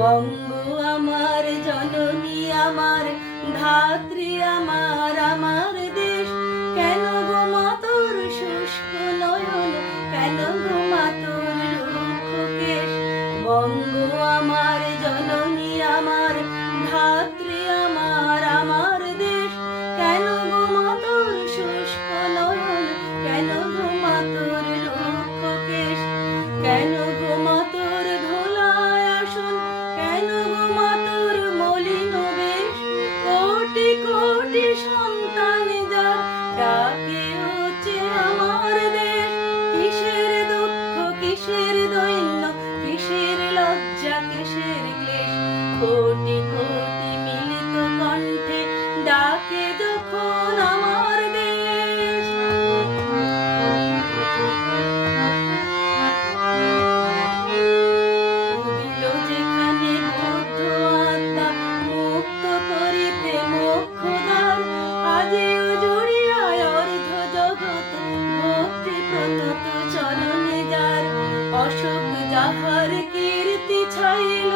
বঙ্গ আমার জননী আমার ধাত্রী আমার আমার দেশ, কেন গো মা তোর শুষ্ক নয়ন, কেন গো মা তোর রুক্ষ কেশ। বঙ্গ আমার জননী আমার ধাত্রী আমার আমার দেশ, কেন গো মা তোর শুষ্ক নয়ন, কেন গো মা তোর রুক্ষ কেশ। কেন গো মা তোর ধুলায় আসন, কেন গো মা তোর মলিন বেশ। কোটি কোটি সন্তান যার ডাকে উঠছে আমার দেশ, কিসের দুঃখ কিসের দৈন্য, কিসের লজ্জা কিসের ক্লেশ। কোটি কোটি মিলিত কণ্ঠে ডাকে যখন আমার দেশ। উদিল যেখানে বুদ্ধ আত্মা মুক্ত করিতে মোক্ষদ্বার, আজিও জুড়িয়ায় অর্ধ জগৎ ভক্তি প্রণত চরণে যার। অশোক যাহার কীর্তি ছাইল